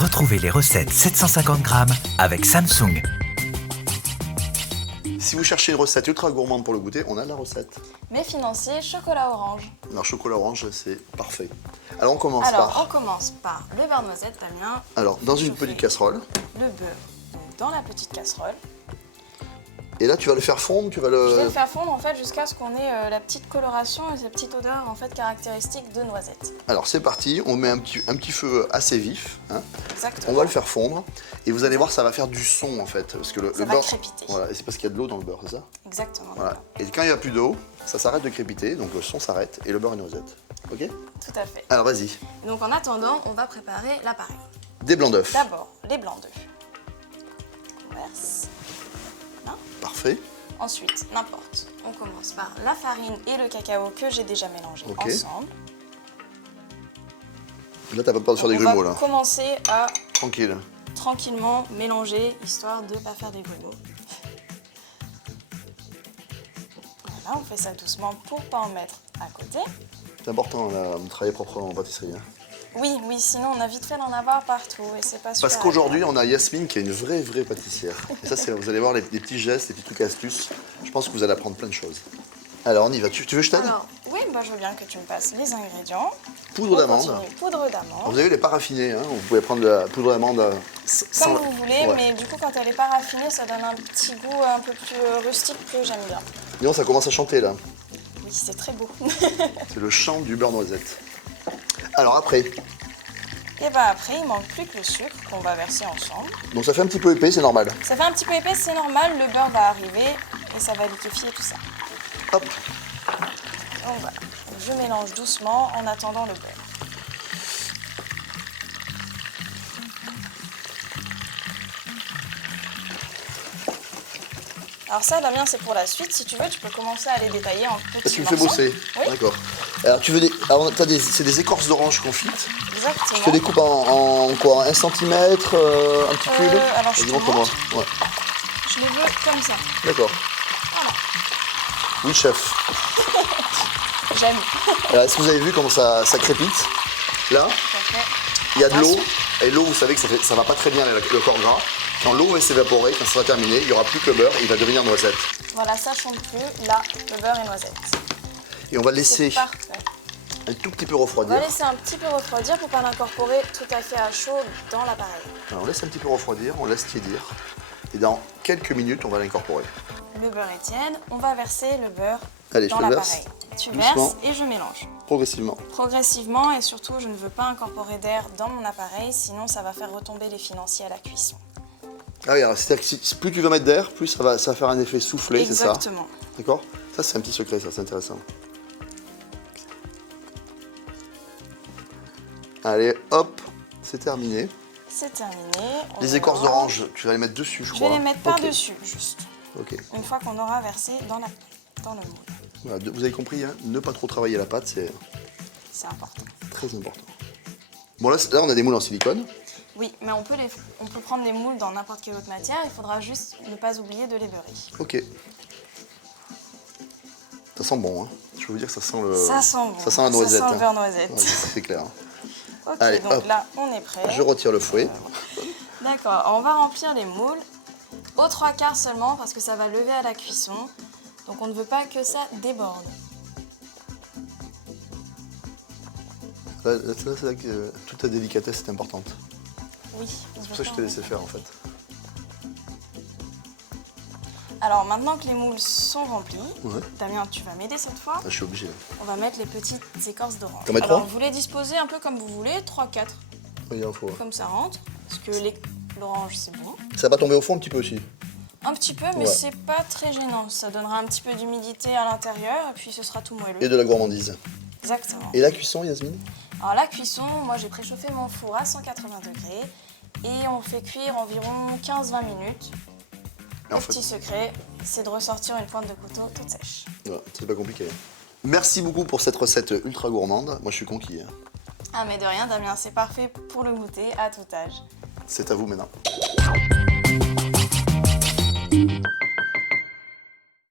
Retrouvez les recettes 750 grammes avec Samsung. Si vous cherchez une recette ultra gourmande pour le goûter, on a la recette. Mais financier, chocolat orange. Alors chocolat orange, c'est parfait. Alors on commence On commence par le beurre noisette, Damien. Alors dans une petite casserole. Le beurre dans la petite casserole. Et là tu vas le faire fondre, Je vais le faire fondre en fait jusqu'à ce qu'on ait la petite coloration et cette petite odeur en fait caractéristique de noisette. Alors c'est parti, on met un petit feu assez vif. Hein. Exactement. On va le faire fondre et vous allez voir ça va faire du son en fait. Parce que le va beurre. crépiter. Voilà, et c'est parce qu'il y a de l'eau dans le beurre, c'est ça? Exactement. Voilà. Et quand il n'y a plus d'eau, ça s'arrête de crépiter, donc le son s'arrête et le beurre est noisette. Ok? Tout à fait. Alors vas-y. Donc en attendant, on va préparer l'appareil. Des blancs d'œufs. D'abord, les blancs d'œufs. On verse. Là. Parfait. Ensuite, n'importe. On commence par la farine et le cacao que j'ai déjà mélangés ensemble. Là t'as pas peur de faire des grumeaux là. On va commencer à Tranquille. tranquillement mélanger, histoire de ne pas faire des grumeaux. Voilà, on fait ça doucement pour ne pas en mettre à côté. C'est important là, de travailler proprement en pâtisserie. Hein. Oui, sinon on a vite fait d'en avoir partout et c'est pas super. Parce qu'aujourd'hui, on a Yasmine qui est une vraie pâtissière. Et ça, vous allez voir les petits gestes, les petits trucs astuces. Je pense que vous allez apprendre plein de choses. Alors, on y va. Tu veux que je t'aide? Alors, oui, je veux bien que tu me passes les ingrédients. Poudre d'amande. Poudre d'amande. Vous avez vu, elle n'est pas raffinée. Hein. Vous pouvez prendre de la poudre d'amande comme vous voulez, mais du coup, quand elle n'est pas raffinée, ça donne un petit goût un peu plus rustique que j'aime bien. Disons, ça commence à chanter là. Oui, c'est très beau. C'est le chant du beurre noisette. Alors après. Et bien après, il ne manque plus que le sucre qu'on va verser ensemble. Donc ça fait un petit peu épais, c'est normal. Ça fait un petit peu épais, c'est normal. Le beurre va arriver et ça va liquéfier tout ça. Hop. Donc voilà, je mélange doucement en attendant le beurre. Alors ça, Damien, c'est pour la suite. Si tu veux, tu peux commencer à les détailler en petits morceaux. Tu me fais bosser. Oui. D'accord. Alors c'est des écorces d'orange confites. Exactement. Tu te découpes en quoi? 1 cm, un petit cube? Alors je te montre-moi. montre. Ouais. Je les veux comme ça. D'accord. Voilà. Oui, chef. J'aime. Alors, est-ce que vous avez vu comment ça crépite? Là, il y a de l'eau. Et l'eau, vous savez que ça va pas très bien avec le corps gras. Quand l'eau va s'évaporer, quand ça sera terminé, il n'y aura plus que le beurre et il va devenir noisette. Voilà, ça chante plus. Là, le beurre est noisette. Et on va laisser Parfait. un tout petit peu On refroidir. va laisser un petit peu refroidir pour pas l'incorporer tout à fait à chaud dans l'appareil. Alors, on laisse un petit peu refroidir, on laisse tiédir. Et dans quelques minutes, on va l'incorporer. Le beurre est tiède. On va verser le beurre Allez, dans je le l'appareil. Tu doucement. verses et je mélange. Progressivement. Progressivement et surtout, je ne veux pas incorporer d'air dans mon appareil, sinon ça va faire retomber les financiers à la cuisson. Ah oui, alors c'est-à-dire que plus tu vas mettre d'air, plus ça va faire un effet soufflé, c'est ça? Exactement. D'accord? Ça, c'est un petit secret, ça, c'est intéressant. Allez, hop, c'est terminé. C'est terminé. Les écorces d'orange, tu vas les mettre dessus, je crois. Je vais les mettre par-dessus, juste. Ok. Une fois qu'on aura versé dans le moule. Voilà, vous avez compris, hein, ne pas trop travailler la pâte, c'est C'est important. très important. Bon, là, on a des moules en silicone. Oui, mais on peut prendre les moules dans n'importe quelle autre matière. Il faudra juste ne pas oublier de les beurrer. Ok. Ça sent bon, hein. Je peux vous dire que ça sent le... Ça sent bon. Ça sent la noisette. Ça sent le hein. beurre noisette. Ouais, c'est clair. Ok, Allez, donc hop. là, on est prêt. Je retire le fouet. D'accord, on va remplir les moules aux 3/4 seulement parce que ça va lever à la cuisson. Donc on ne veut pas que ça déborde. Là, c'est là que toute ta délicatesse est importante. Oui. C'est pour ça que je t'ai laissé faire, en fait. Alors maintenant que les moules sont remplis, Ouais. Damien, tu vas m'aider cette fois. Ah, je suis obligé. On va mettre les petites écorces d'orange. T'en mets Alors 3? vous les disposez un peu comme vous voulez, 3-4, Il en faut. comme ça rentre. Parce que l'orange c'est bon. Ça va tomber au fond un petit peu aussi. Un petit peu, mais Ouais. c'est pas très gênant. Ça donnera un petit peu d'humidité à l'intérieur et puis ce sera tout moelleux. Et de la gourmandise. Exactement. Et la cuisson, Yasmine? Alors la cuisson, moi j'ai préchauffé mon four à 180 degrés et on fait cuire environ 15-20 minutes. Et en Le fait, petit secret, c'est de ressortir une pointe de couteau toute sèche. voilà, c'est pas compliqué. Merci beaucoup pour cette recette ultra gourmande. Moi, je suis conquis. Hein. Ah mais de rien Damien, c'est parfait pour le goûter à tout âge. C'est à vous maintenant.